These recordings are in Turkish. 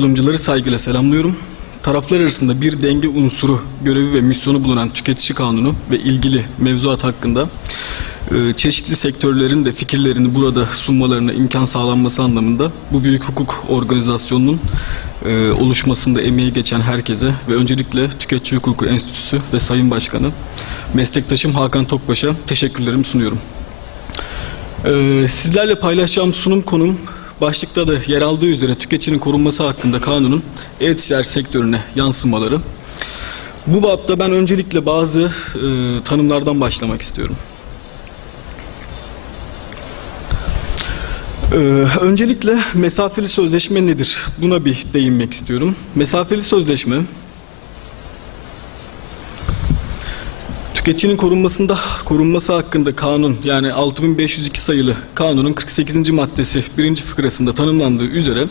Katılımcıları saygıyla selamlıyorum. Taraflar arasında bir denge unsuru, görevi ve misyonu bulunan tüketici kanunu ve ilgili mevzuat hakkında e, çeşitli sektörlerin de fikirlerini burada sunmalarına imkan sağlanması anlamında bu büyük hukuk organizasyonunun e, oluşmasında emeği geçen herkese ve öncelikle Tüketici Hukuku Enstitüsü ve Sayın Başkanı meslektaşım Hakan Tokbaş'a teşekkürlerimi sunuyorum. Ee, sizlerle paylaşacağım sunum konum başlıkta da yer aldığı üzere tüketicinin korunması hakkında kanunun e-ticaret sektörüne yansımaları. Bu bapta ben öncelikle bazı e, tanımlardan başlamak istiyorum. Ee, öncelikle mesafeli sözleşme nedir? Buna bir değinmek istiyorum. Mesafeli sözleşme Tüketicinin korunmasında korunması hakkında kanun yani 6502 sayılı kanunun 48. maddesi 1. fıkrasında tanımlandığı üzere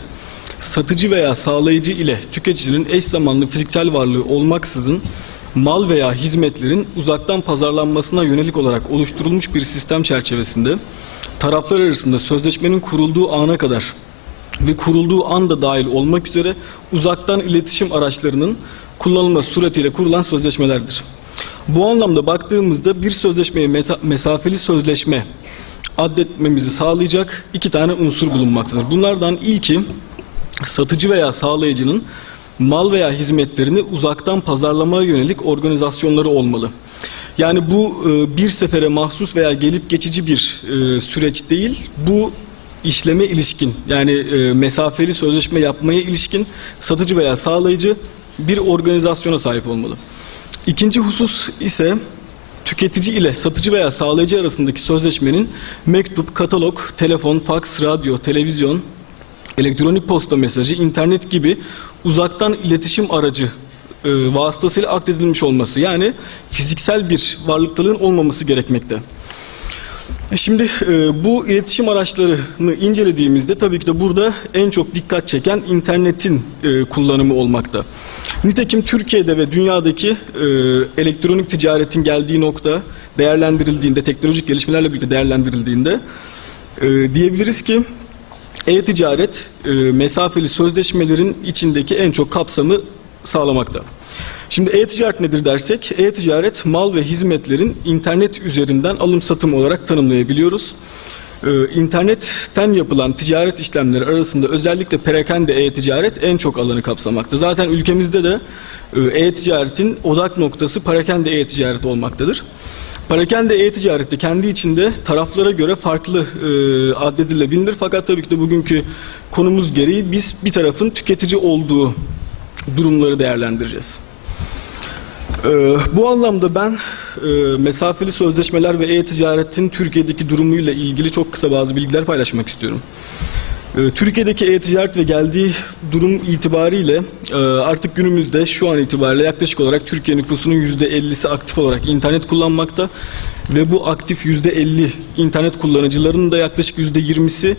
satıcı veya sağlayıcı ile tüketicinin eş zamanlı fiziksel varlığı olmaksızın mal veya hizmetlerin uzaktan pazarlanmasına yönelik olarak oluşturulmuş bir sistem çerçevesinde taraflar arasında sözleşmenin kurulduğu ana kadar ve kurulduğu anda dahil olmak üzere uzaktan iletişim araçlarının kullanılması suretiyle kurulan sözleşmelerdir. Bu anlamda baktığımızda bir sözleşmeye meta- mesafeli sözleşme addetmemizi sağlayacak iki tane unsur bulunmaktadır. Bunlardan ilki satıcı veya sağlayıcının mal veya hizmetlerini uzaktan pazarlamaya yönelik organizasyonları olmalı. Yani bu e, bir sefere mahsus veya gelip geçici bir e, süreç değil. Bu işleme ilişkin yani e, mesafeli sözleşme yapmaya ilişkin satıcı veya sağlayıcı bir organizasyona sahip olmalı. İkinci husus ise tüketici ile satıcı veya sağlayıcı arasındaki sözleşmenin mektup, katalog, telefon, faks, radyo, televizyon, elektronik posta mesajı, internet gibi uzaktan iletişim aracı e, vasıtasıyla akdedilmiş olması. Yani fiziksel bir varlıktalığın olmaması gerekmekte. E Şimdi e, bu iletişim araçlarını incelediğimizde tabii ki de burada en çok dikkat çeken internetin e, kullanımı olmakta. Nitekim Türkiye'de ve dünyadaki e, elektronik ticaretin geldiği nokta değerlendirildiğinde, teknolojik gelişmelerle birlikte değerlendirildiğinde e, diyebiliriz ki e-ticaret e, mesafeli sözleşmelerin içindeki en çok kapsamı sağlamakta. Şimdi e-ticaret nedir dersek, e-ticaret mal ve hizmetlerin internet üzerinden alım satım olarak tanımlayabiliyoruz. Ee, internetten yapılan ticaret işlemleri arasında özellikle perakende e-ticaret en çok alanı kapsamakta. Zaten ülkemizde de e, e-ticaretin odak noktası perakende e-ticaret olmaktadır. Perakende e-ticarette kendi içinde taraflara göre farklı e, addedilebilir. Fakat tabii ki de bugünkü konumuz gereği biz bir tarafın tüketici olduğu durumları değerlendireceğiz. Ee, bu anlamda ben e, mesafeli sözleşmeler ve e-ticaretin Türkiye'deki durumuyla ilgili çok kısa bazı bilgiler paylaşmak istiyorum. Ee, Türkiye'deki e-ticaret ve geldiği durum itibariyle e, artık günümüzde şu an itibariyle yaklaşık olarak Türkiye nüfusunun %50'si aktif olarak internet kullanmakta ve bu aktif %50 internet kullanıcılarının da yaklaşık %20'si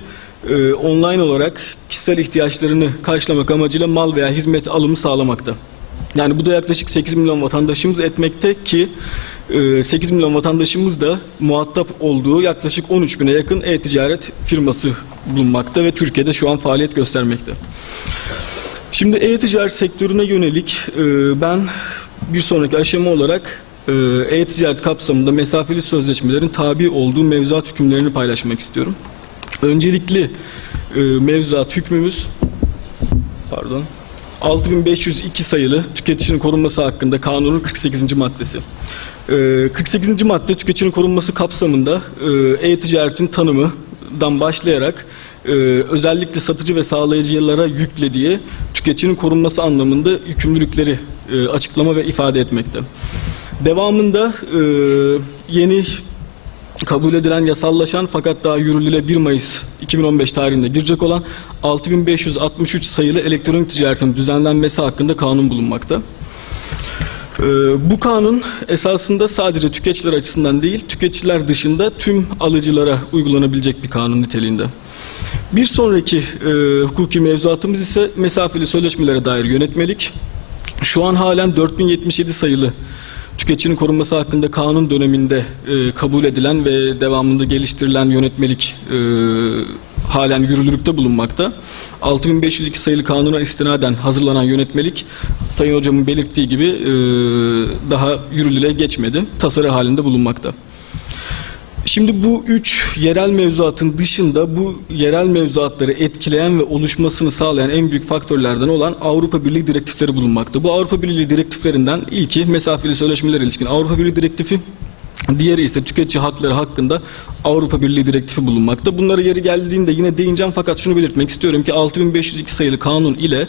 e, online olarak kişisel ihtiyaçlarını karşılamak amacıyla mal veya hizmet alımı sağlamakta. Yani bu da yaklaşık 8 milyon vatandaşımız etmekte ki e, 8 milyon vatandaşımız da muhatap olduğu yaklaşık 13 bine yakın e-ticaret firması bulunmakta ve Türkiye'de şu an faaliyet göstermekte. Şimdi e-ticaret sektörüne yönelik e, ben bir sonraki aşama olarak e, e-ticaret kapsamında mesafeli sözleşmelerin tabi olduğu mevzuat hükümlerini paylaşmak istiyorum. Öncelikli e, mevzuat hükmümüz pardon 6502 sayılı tüketicinin korunması hakkında kanunun 48. maddesi. Ee, 48. madde tüketicinin korunması kapsamında e, e-ticaretin tanımından başlayarak e, özellikle satıcı ve sağlayıcılara yüklediği tüketicinin korunması anlamında yükümlülükleri e, açıklama ve ifade etmekte. Devamında yeni kabul edilen yasallaşan fakat daha yürürlüğe 1 Mayıs 2015 tarihinde girecek olan 6563 sayılı elektronik ticaretin düzenlenmesi hakkında kanun bulunmakta. Ee, bu kanun esasında sadece tüketiciler açısından değil, tüketiciler dışında tüm alıcılara uygulanabilecek bir kanun niteliğinde. Bir sonraki e, hukuki mevzuatımız ise mesafeli sözleşmelere dair yönetmelik. Şu an halen 4077 sayılı tüketicinin korunması hakkında kanun döneminde e, kabul edilen ve devamında geliştirilen yönetmelik e, halen yürürlükte bulunmakta. 6502 sayılı kanuna istinaden hazırlanan yönetmelik Sayın Hocamın belirttiği gibi e, daha yürürlüğe geçmedi. Tasarı halinde bulunmakta. Şimdi bu üç yerel mevzuatın dışında bu yerel mevzuatları etkileyen ve oluşmasını sağlayan en büyük faktörlerden olan Avrupa Birliği direktifleri bulunmakta. Bu Avrupa Birliği direktiflerinden ilki mesafeli sözleşmeler ilişkin Avrupa Birliği direktifi, diğeri ise tüketici hakları hakkında Avrupa Birliği direktifi bulunmakta. Bunlara yeri geldiğinde yine değineceğim fakat şunu belirtmek istiyorum ki 6502 sayılı kanun ile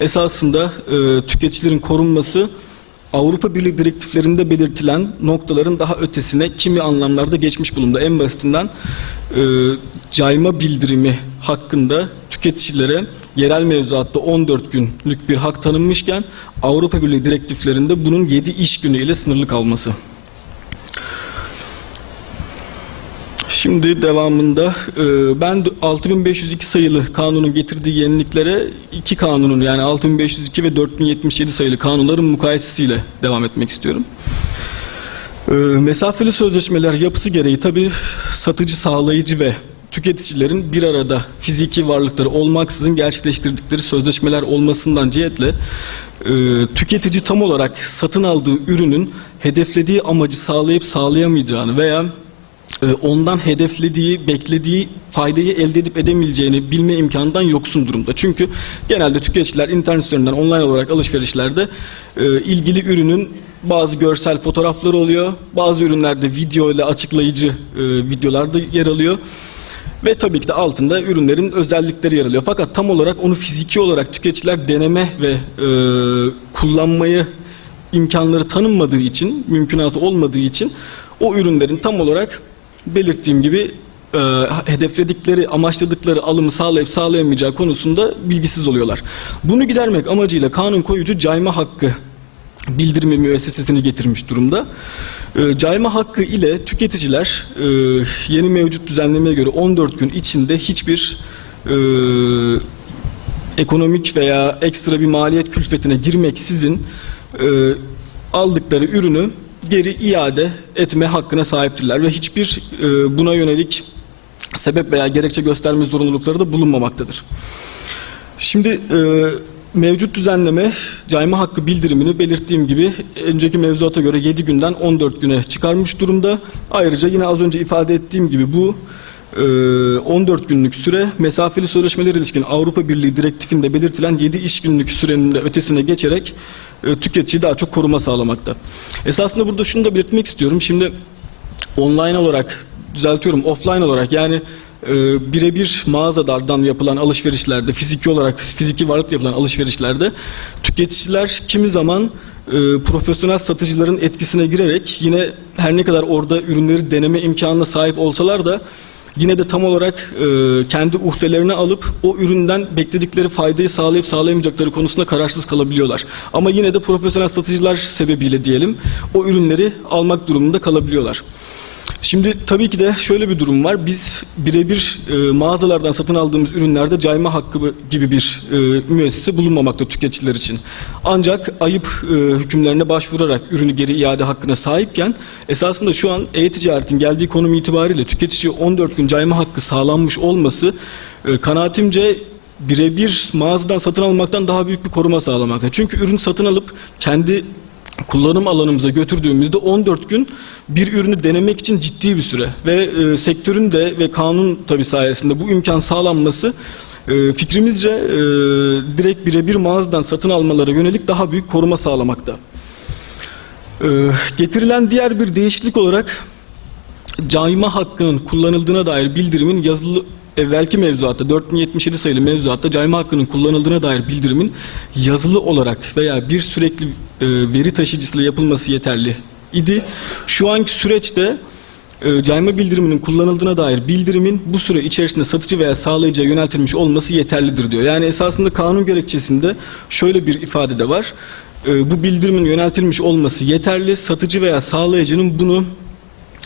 esasında e, tüketicilerin korunması Avrupa Birliği direktiflerinde belirtilen noktaların daha ötesine kimi anlamlarda geçmiş bulundu. En basitinden e, cayma bildirimi hakkında tüketicilere yerel mevzuatta 14 günlük bir hak tanınmışken Avrupa Birliği direktiflerinde bunun 7 iş günü ile sınırlı kalması. Şimdi devamında e, ben 6502 sayılı kanunun getirdiği yeniliklere iki kanunun yani 6502 ve 4077 sayılı kanunların mukayesesiyle devam etmek istiyorum. E, Mesafeli sözleşmeler yapısı gereği tabi satıcı, sağlayıcı ve tüketicilerin bir arada fiziki varlıkları olmaksızın gerçekleştirdikleri sözleşmeler olmasından cihetle e, tüketici tam olarak satın aldığı ürünün hedeflediği amacı sağlayıp sağlayamayacağını veya ondan hedeflediği, beklediği faydayı elde edip edemeyeceğini bilme imkanından yoksun durumda. Çünkü genelde tüketiciler internet üzerinden online olarak alışverişlerde e, ilgili ürünün bazı görsel fotoğrafları oluyor. Bazı ürünlerde video ile açıklayıcı e, videolar da yer alıyor. Ve tabii ki de altında ürünlerin özellikleri yer alıyor. Fakat tam olarak onu fiziki olarak tüketiciler deneme ve e, kullanmayı imkanları tanınmadığı için, mümkünatı olmadığı için o ürünlerin tam olarak belirttiğim gibi e, hedefledikleri, amaçladıkları alımı sağlayıp sağlayamayacağı konusunda bilgisiz oluyorlar. Bunu gidermek amacıyla kanun koyucu cayma hakkı bildirimi müessesesini getirmiş durumda. E, cayma hakkı ile tüketiciler e, yeni mevcut düzenlemeye göre 14 gün içinde hiçbir e, ekonomik veya ekstra bir maliyet külfetine girmeksizin e, aldıkları ürünü geri iade etme hakkına sahiptirler ve hiçbir e, buna yönelik sebep veya gerekçe gösterme zorunlulukları da bulunmamaktadır. Şimdi e, mevcut düzenleme cayma hakkı bildirimini belirttiğim gibi önceki mevzuata göre 7 günden 14 güne çıkarmış durumda. Ayrıca yine az önce ifade ettiğim gibi bu e, 14 günlük süre mesafeli sözleşmeler ilişkin Avrupa Birliği direktifinde belirtilen 7 iş günlük sürenin de ötesine geçerek e, tüketiciyi daha çok koruma sağlamakta. Esasında burada şunu da belirtmek istiyorum. Şimdi online olarak düzeltiyorum offline olarak yani e, birebir mağazalardan yapılan alışverişlerde fiziki olarak fiziki varlıkla yapılan alışverişlerde tüketiciler kimi zaman e, profesyonel satıcıların etkisine girerek yine her ne kadar orada ürünleri deneme imkanına sahip olsalar da yine de tam olarak e, kendi uhdelerine alıp o üründen bekledikleri faydayı sağlayıp sağlayamayacakları konusunda kararsız kalabiliyorlar. Ama yine de profesyonel satıcılar sebebiyle diyelim o ürünleri almak durumunda kalabiliyorlar. Şimdi tabii ki de şöyle bir durum var. Biz birebir e, mağazalardan satın aldığımız ürünlerde cayma hakkı gibi bir e, müessese bulunmamakta tüketiciler için. Ancak ayıp e, hükümlerine başvurarak ürünü geri iade hakkına sahipken esasında şu an e-ticaretin geldiği konum itibariyle tüketiciye 14 gün cayma hakkı sağlanmış olması e, kanaatimce birebir mağazadan satın almaktan daha büyük bir koruma sağlamakta. Çünkü ürün satın alıp kendi kullanım alanımıza götürdüğümüzde 14 gün bir ürünü denemek için ciddi bir süre ve e, sektörün de ve kanun tabi sayesinde bu imkan sağlanması e, fikrimizce e, direkt birebir mağazadan satın almalara yönelik daha büyük koruma sağlamakta. E, getirilen diğer bir değişiklik olarak cayma hakkının kullanıldığına dair bildirimin yazılı evvelki mevzuatta 4077 sayılı mevzuatta cayma hakkının kullanıldığına dair bildirimin yazılı olarak veya bir sürekli e, veri taşıyıcısıyla yapılması yeterli idi. Şu anki süreçte e, cayma bildiriminin kullanıldığına dair bildirimin bu süre içerisinde satıcı veya sağlayıcıya yöneltilmiş olması yeterlidir diyor. Yani esasında kanun gerekçesinde şöyle bir ifade de var. E, bu bildirimin yöneltilmiş olması yeterli. Satıcı veya sağlayıcının bunu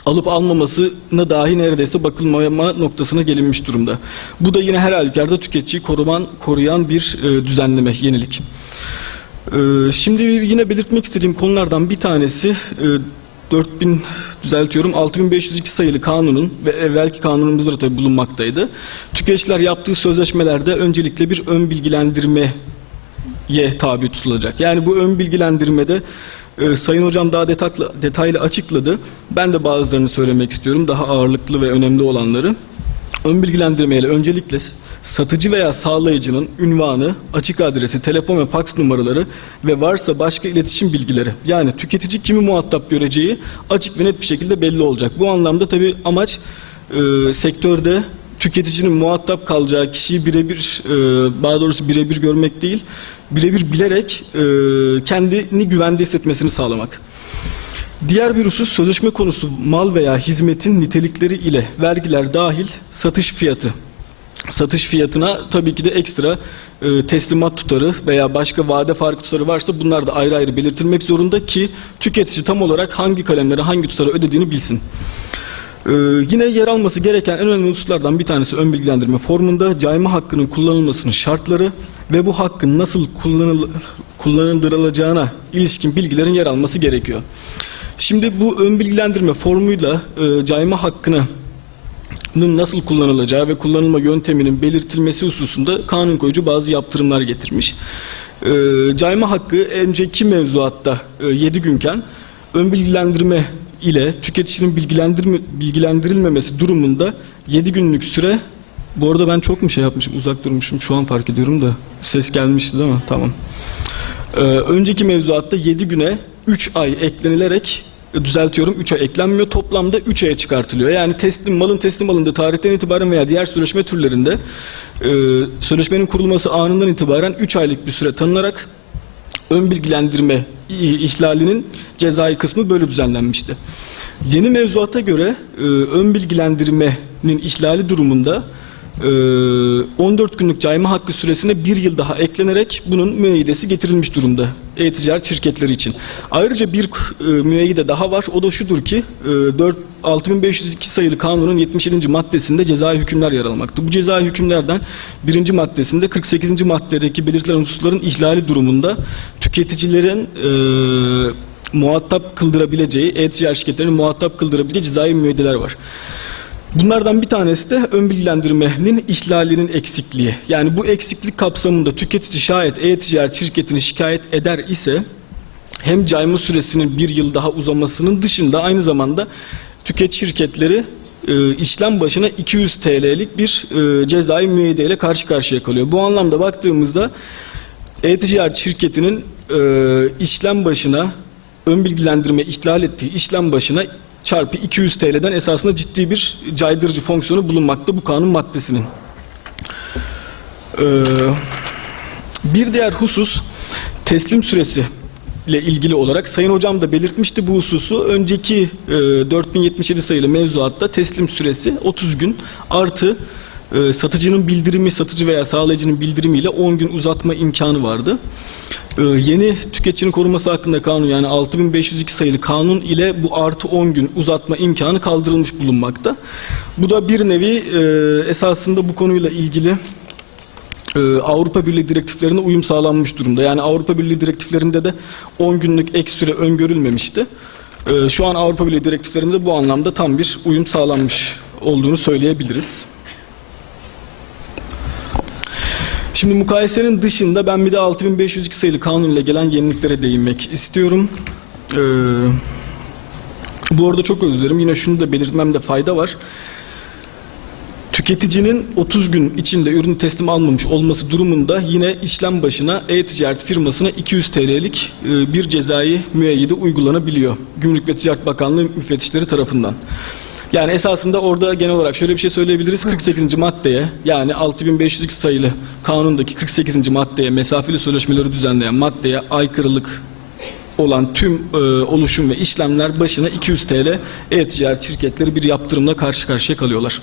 alıp almamasına dahi neredeyse bakılmama noktasına gelinmiş durumda. Bu da yine her halükarda tüketiciyi koruman, koruyan bir e, düzenleme, yenilik. Ee, Şimdi yine belirtmek istediğim konulardan bir tanesi e, 4000 düzeltiyorum 6502 sayılı kanunun ve evvelki kanunumuzda da tabii bulunmaktaydı. Tüketiciler yaptığı sözleşmelerde öncelikle bir ön bilgilendirmeye tabi tutulacak. Yani bu ön bilgilendirmede e, Sayın Hocam daha detaylı, detaylı açıkladı. Ben de bazılarını söylemek istiyorum. Daha ağırlıklı ve önemli olanları. Ön bilgilendirmeyle öncelikle satıcı veya sağlayıcının ünvanı, açık adresi, telefon ve faks numaraları ve varsa başka iletişim bilgileri yani tüketici kimi muhatap göreceği açık ve net bir şekilde belli olacak. Bu anlamda tabii amaç e, sektörde tüketicinin muhatap kalacağı kişiyi birebir e, daha doğrusu birebir görmek değil birebir bilerek e, kendini güvende hissetmesini sağlamak. Diğer bir husus sözleşme konusu mal veya hizmetin nitelikleri ile vergiler dahil satış fiyatı. Satış fiyatına tabii ki de ekstra e, teslimat tutarı veya başka vade farkı tutarı varsa bunlar da ayrı ayrı belirtilmek zorunda ki tüketici tam olarak hangi kalemlere hangi tutarı ödediğini bilsin. Ee, yine yer alması gereken en önemli hususlardan bir tanesi ön bilgilendirme formunda cayma hakkının kullanılmasının şartları ve bu hakkın nasıl kullanıl kullanıldırılacağına ilişkin bilgilerin yer alması gerekiyor. Şimdi bu ön bilgilendirme formuyla e, cayma hakkını nasıl kullanılacağı ve kullanılma yönteminin belirtilmesi hususunda kanun koyucu bazı yaptırımlar getirmiş. Ee, cayma hakkı önceki mevzuatta e, 7 günken ön bilgilendirme ile tüketicinin bilgilendirme, bilgilendirilmemesi durumunda 7 günlük süre bu arada ben çok mu şey yapmışım uzak durmuşum şu an fark ediyorum da ses gelmişti değil mi? Tamam. Ee, önceki mevzuatta 7 güne 3 ay eklenilerek e, düzeltiyorum 3 ay eklenmiyor toplamda 3 aya çıkartılıyor. Yani teslim malın teslim alındığı tarihten itibaren veya diğer sözleşme türlerinde e, sözleşmenin kurulması anından itibaren 3 aylık bir süre tanınarak ön bilgilendirme ihlalinin cezai kısmı böyle düzenlenmişti. Yeni mevzuata göre e, ön bilgilendirmenin ihlali durumunda 14 günlük cayma hakkı süresine bir yıl daha eklenerek bunun müeyyidesi getirilmiş durumda e-ticaret şirketleri için. Ayrıca bir e, müeyyide daha var. O da şudur ki e, 4 6502 sayılı kanunun 77. maddesinde cezai hükümler yer almakta. Bu cezai hükümlerden birinci maddesinde 48. maddedeki belirtilen hususların ihlali durumunda tüketicilerin e, muhatap kıldırabileceği, e-ticaret şirketlerinin muhatap kıldırabileceği cezai müeyyideler var. Bunlardan bir tanesi de ön bilgilendirmenin ihlalinin eksikliği. Yani bu eksiklik kapsamında tüketici şayet e-ticaret şirketini şikayet eder ise hem cayma süresinin bir yıl daha uzamasının dışında aynı zamanda tüketici şirketleri e, işlem başına 200 TL'lik bir e, cezai müeyyide ile karşı karşıya kalıyor. Bu anlamda baktığımızda e-ticaret şirketinin e, işlem başına ön bilgilendirme ihlal ettiği işlem başına çarpı 200 TL'den esasında ciddi bir caydırıcı fonksiyonu bulunmakta bu kanun maddesinin. Ee, bir diğer husus teslim süresi ile ilgili olarak Sayın Hocam da belirtmişti bu hususu. Önceki e, 4077 sayılı mevzuatta teslim süresi 30 gün artı e, satıcının bildirimi, satıcı veya sağlayıcının bildirimiyle 10 gün uzatma imkanı vardı. E, yeni tüketicinin koruması hakkında kanun yani 6502 sayılı kanun ile bu artı 10 gün uzatma imkanı kaldırılmış bulunmakta. Bu da bir nevi e, esasında bu konuyla ilgili e, Avrupa Birliği direktiflerine uyum sağlanmış durumda. Yani Avrupa Birliği direktiflerinde de 10 günlük ek süre öngörülmemişti. E, Şu an Avrupa Birliği direktiflerinde bu anlamda tam bir uyum sağlanmış olduğunu söyleyebiliriz. Şimdi mukayesenin dışında ben bir de 6502 sayılı kanun ile gelen yeniliklere değinmek istiyorum. Ee, bu arada çok özür dilerim. Yine şunu da belirtmemde fayda var. Tüketicinin 30 gün içinde ürünü teslim almamış olması durumunda yine işlem başına e-ticaret firmasına 200 TL'lik e, bir cezai müeyyide uygulanabiliyor. Gümrük ve Ticaret Bakanlığı müfettişleri tarafından. Yani esasında orada genel olarak şöyle bir şey söyleyebiliriz. 48. maddeye yani 6500 sayılı kanundaki 48. maddeye mesafeli sözleşmeleri düzenleyen maddeye aykırılık olan tüm e, oluşum ve işlemler başına 200 TL e-ticaret şirketleri bir yaptırımla karşı karşıya kalıyorlar.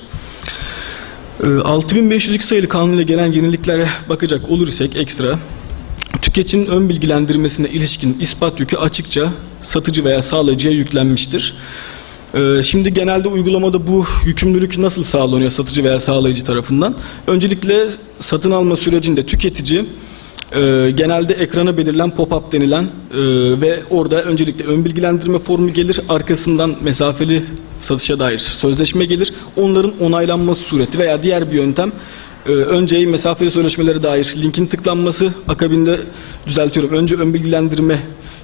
E, 6502 sayılı kanun ile gelen yeniliklere bakacak olursak ekstra tüketicinin ön bilgilendirmesine ilişkin ispat yükü açıkça satıcı veya sağlayıcıya yüklenmiştir. Ee, Şimdi genelde uygulamada bu yükümlülük nasıl sağlanıyor satıcı veya sağlayıcı tarafından? Öncelikle satın alma sürecinde tüketici e, genelde ekrana belirlen pop-up denilen e, ve orada öncelikle ön bilgilendirme formu gelir. Arkasından mesafeli satışa dair sözleşme gelir. Onların onaylanması sureti veya diğer bir yöntem e, önce mesafeli sözleşmelere dair linkin tıklanması, akabinde düzeltiyorum. Önce ön bilgilendirmeye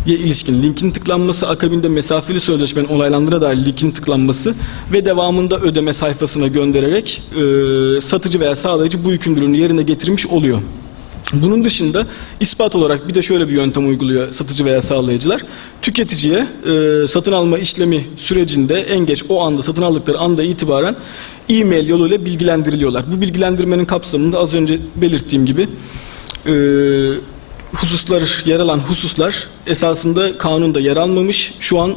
ilişkin linkin tıklanması, akabinde mesafeli sözleşmenin onaylandığına dair linkin tıklanması ve devamında ödeme sayfasına göndererek e, satıcı veya sağlayıcı bu yükümlülüğünü yerine getirmiş oluyor. Bunun dışında ispat olarak bir de şöyle bir yöntem uyguluyor satıcı veya sağlayıcılar. Tüketiciye e, satın alma işlemi sürecinde en geç o anda satın aldıkları anda itibaren e-mail yoluyla bilgilendiriliyorlar. Bu bilgilendirmenin kapsamında az önce belirttiğim gibi e, hususlar yer alan hususlar esasında kanunda yer almamış. Şu an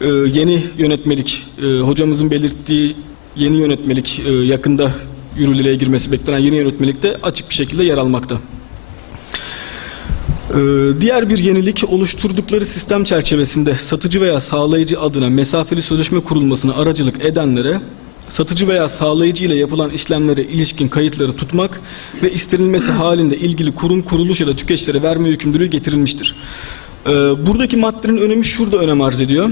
e, yeni yönetmelik e, hocamızın belirttiği yeni yönetmelik e, yakında yürürlüğe girmesi beklenen yeni yönetmelikte açık bir şekilde yer almakta. Ee, Diğer bir yenilik oluşturdukları sistem çerçevesinde satıcı veya sağlayıcı adına mesafeli sözleşme kurulmasına aracılık edenlere satıcı veya sağlayıcı ile yapılan işlemlere ilişkin kayıtları tutmak ve istenilmesi halinde ilgili kurum, kuruluş ya da tüketicilere verme yükümlülüğü getirilmiştir. Ee, Buradaki maddenin önemi şurada önem arz ediyor.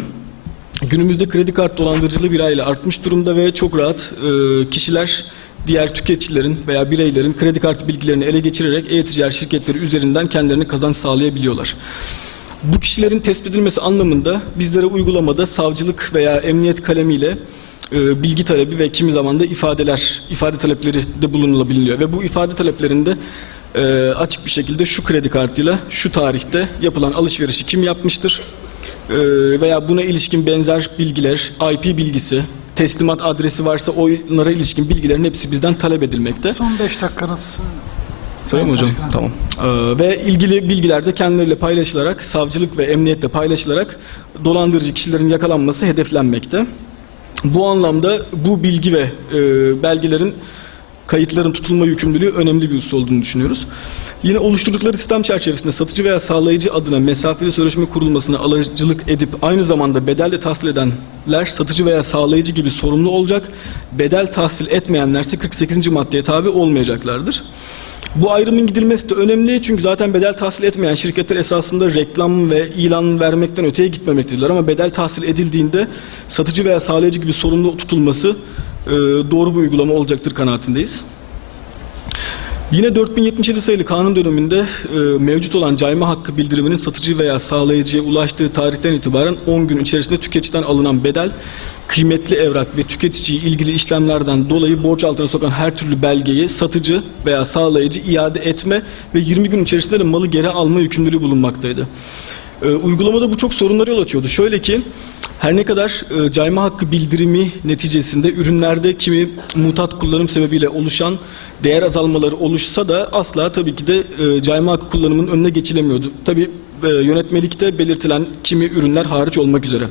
Günümüzde kredi kart dolandırıcılığı bir aile artmış durumda ve çok rahat e, kişiler diğer tüketicilerin veya bireylerin kredi kartı bilgilerini ele geçirerek e-ticaret şirketleri üzerinden kendilerine kazanç sağlayabiliyorlar. Bu kişilerin tespit edilmesi anlamında bizlere uygulamada savcılık veya emniyet kalemiyle bilgi talebi ve kimi zaman da ifadeler, ifade talepleri de bulunulabiliyor. Ve bu ifade taleplerinde e, açık bir şekilde şu kredi kartıyla şu tarihte yapılan alışverişi kim yapmıştır e, veya buna ilişkin benzer bilgiler, IP bilgisi, teslimat adresi varsa onlara ilişkin bilgilerin hepsi bizden talep edilmekte. Son 5 dakikanız. Sayın hocam tamam. Ee, ve ilgili bilgiler de kendileriyle paylaşılarak, savcılık ve emniyetle paylaşılarak dolandırıcı kişilerin yakalanması hedeflenmekte. Bu anlamda bu bilgi ve e, belgelerin kayıtların tutulma yükümlülüğü önemli bir husus olduğunu düşünüyoruz. Yine oluşturdukları sistem çerçevesinde satıcı veya sağlayıcı adına mesafeli sözleşme kurulmasına alıcılık edip aynı zamanda bedel de tahsil edenler satıcı veya sağlayıcı gibi sorumlu olacak. Bedel tahsil etmeyenlerse 48. maddeye tabi olmayacaklardır. Bu ayrımın gidilmesi de önemli çünkü zaten bedel tahsil etmeyen şirketler esasında reklam ve ilan vermekten öteye gitmemektedirler. Ama bedel tahsil edildiğinde satıcı veya sağlayıcı gibi sorumlu tutulması e, doğru bir uygulama olacaktır kanaatindeyiz. Yine 4077 sayılı kanun döneminde e, mevcut olan cayma hakkı bildiriminin satıcı veya sağlayıcıya ulaştığı tarihten itibaren 10 gün içerisinde tüketiciden alınan bedel, kıymetli evrak ve tüketiciyi ilgili işlemlerden dolayı borç altına sokan her türlü belgeyi satıcı veya sağlayıcı iade etme ve 20 gün içerisinde de malı geri alma yükümlülüğü bulunmaktaydı. E, uygulamada bu çok sorunlara yol açıyordu. Şöyle ki her ne kadar e, cayma hakkı bildirimi neticesinde ürünlerde kimi mutat kullanım sebebiyle oluşan değer azalmaları oluşsa da asla tabii ki de e, cayma hakkı kullanımının önüne geçilemiyordu. Tabii e, yönetmelikte belirtilen kimi ürünler hariç olmak üzere.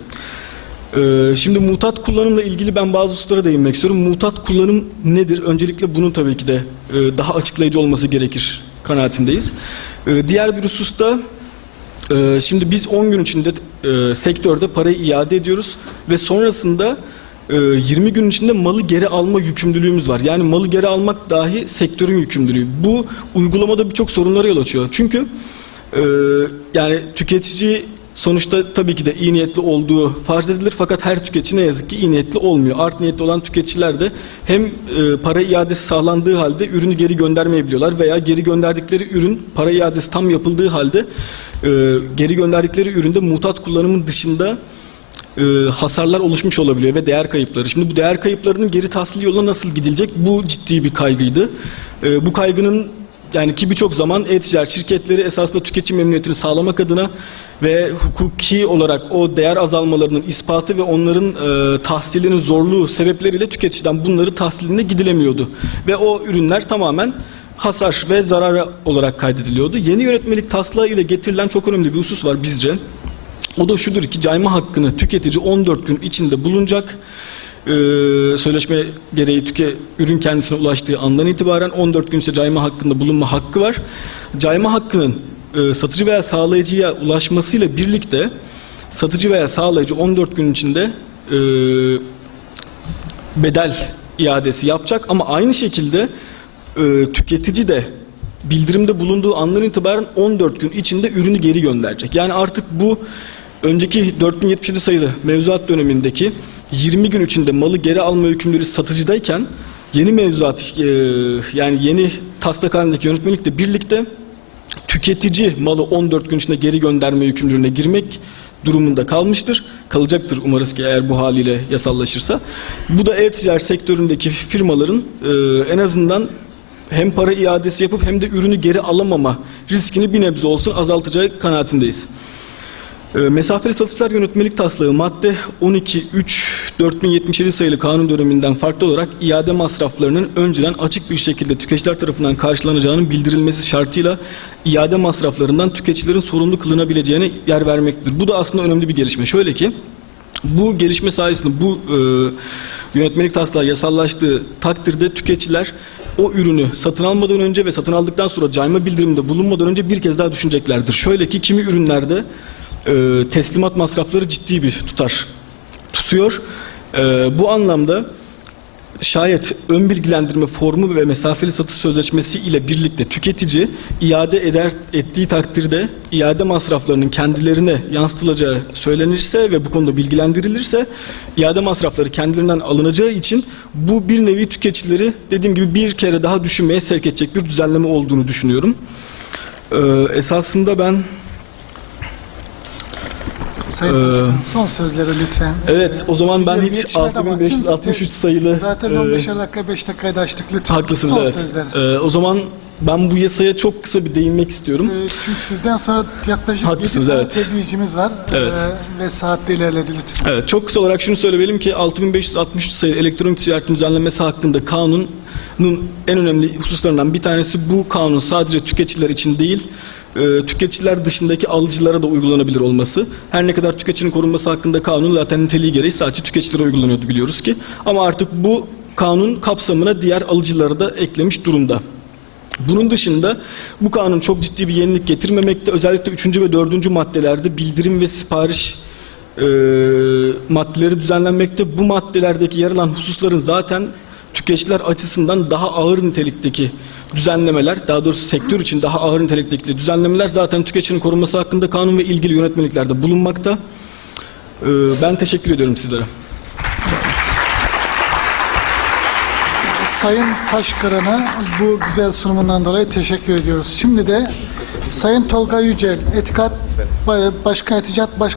E, şimdi mutat kullanımla ilgili ben bazı hususlara değinmek istiyorum. Mutat kullanım nedir? Öncelikle bunun tabii ki de e, daha açıklayıcı olması gerekir kanaatindeyiz. E, diğer bir hususta ee, Şimdi biz 10 gün içinde e, sektörde parayı iade ediyoruz ve sonrasında e, 20 gün içinde malı geri alma yükümlülüğümüz var. Yani malı geri almak dahi sektörün yükümlülüğü. Bu uygulamada birçok sorunlara yol açıyor. Çünkü e, yani tüketici sonuçta tabii ki de iyi niyetli olduğu farz edilir fakat her tüketici ne yazık ki iyi niyetli olmuyor. Art niyetli olan tüketiciler de hem e, para iadesi sağlandığı halde ürünü geri göndermeyebiliyorlar veya geri gönderdikleri ürün para iadesi tam yapıldığı halde e, geri gönderdikleri üründe mutat kullanımın dışında e, hasarlar oluşmuş olabiliyor ve değer kayıpları. Şimdi bu değer kayıplarının geri tahsili yoluna nasıl gidilecek? Bu ciddi bir kaygıydı. Bu kaygının yani ki birçok zaman e-ticaret şirketleri esasında tüketici memnuniyetini sağlamak adına ve hukuki olarak o değer azalmalarının ispatı ve onların e, tahsilinin zorluğu sebepleriyle tüketiciden bunları tahsiline gidilemiyordu. Ve o ürünler tamamen hasar ve zarara olarak kaydediliyordu. Yeni yönetmelik taslağı ile getirilen çok önemli bir husus var bizce. O da şudur ki cayma hakkını tüketici 14 gün içinde bulunacak. Ee, sözleşme gereği tüke ürün kendisine ulaştığı andan itibaren 14 gün içinde cayma hakkında bulunma hakkı var. Cayma hakkının e, satıcı veya sağlayıcıya ulaşmasıyla birlikte satıcı veya sağlayıcı 14 gün içinde e, bedel iadesi yapacak ama aynı şekilde e, tüketici de bildirimde bulunduğu andan itibaren 14 gün içinde ürünü geri gönderecek. Yani artık bu önceki 4077 sayılı mevzuat dönemindeki 20 gün içinde malı geri alma hükümleri satıcıdayken yeni mevzuat e, yani yeni taslak halindeki yönetmelikle birlikte tüketici malı 14 gün içinde geri gönderme yükümlülüğüne girmek durumunda kalmıştır. Kalacaktır umarız ki eğer bu haliyle yasallaşırsa. Bu da e-ticaret sektöründeki firmaların e, en azından hem para iadesi yapıp hem de ürünü geri alamama riskini bir nebze olsun azaltacağı kanaatindeyiz. E, Mesafeli satışlar yönetmelik taslağı madde 12.3.4077 sayılı kanun döneminden farklı olarak iade masraflarının önceden açık bir şekilde tüketiciler tarafından karşılanacağının bildirilmesi şartıyla iade masraflarından tüketicilerin sorumlu kılınabileceğine yer vermektedir. Bu da aslında önemli bir gelişme. Şöyle ki bu gelişme sayesinde bu e, yönetmelik taslağı yasallaştığı takdirde tüketiciler o ürünü satın almadan önce ve satın aldıktan sonra cayma bildiriminde bulunmadan önce bir kez daha düşüneceklerdir. Şöyle ki kimi ürünlerde e, teslimat masrafları ciddi bir tutar tutuyor. E, bu anlamda şayet ön bilgilendirme formu ve mesafeli satış sözleşmesi ile birlikte tüketici iade eder ettiği takdirde iade masraflarının kendilerine yansıtılacağı söylenirse ve bu konuda bilgilendirilirse iade masrafları kendilerinden alınacağı için bu bir nevi tüketicileri dediğim gibi bir kere daha düşünmeye sevk edecek bir düzenleme olduğunu düşünüyorum. Ee, esasında ben Sayın Ee, Başkan son sözleri lütfen. evet o zaman ben Biliyorum, hiç yetişmedi ama 6563 sayılı Zaten e, 15 dakika 5 dakikayı da açtık lütfen. Haklısınız son evet. sözleri. Ee, o zaman ben bu yasaya çok kısa bir değinmek istiyorum. Ee, çünkü sizden sonra yaklaşık 7 Haklısınız, tane evet. tebliğcimiz var. Evet. Ee, ve saatte ilerledi lütfen. Evet, çok kısa olarak şunu söyleyelim ki 6563 sayılı elektronik ticaretin düzenlenmesi hakkında kanunun en önemli hususlarından bir tanesi bu kanun sadece tüketiciler için değil, e, tüketiciler dışındaki alıcılara da uygulanabilir olması. Her ne kadar tüketicinin korunması hakkında kanun zaten niteliği gereği sadece tüketicilere uygulanıyordu biliyoruz ki. Ama artık bu kanun kapsamına diğer alıcıları da eklemiş durumda. Bunun dışında bu kanun çok ciddi bir yenilik getirmemekte. Özellikle 3. ve 4. maddelerde bildirim ve sipariş e, maddeleri düzenlenmekte. Bu maddelerdeki yer alan hususların zaten tüketiciler açısından daha ağır nitelikteki düzenlemeler, daha doğrusu sektör için daha ağır nitelikteki düzenlemeler zaten tüketicinin korunması hakkında kanun ve ilgili yönetmeliklerde bulunmakta. E, ben teşekkür ediyorum sizlere. Sayın Taşkıran'a bu güzel sunumundan dolayı teşekkür ediyoruz. Şimdi de Sayın Tolga Yücel, Etikat Başkan Eticat Baş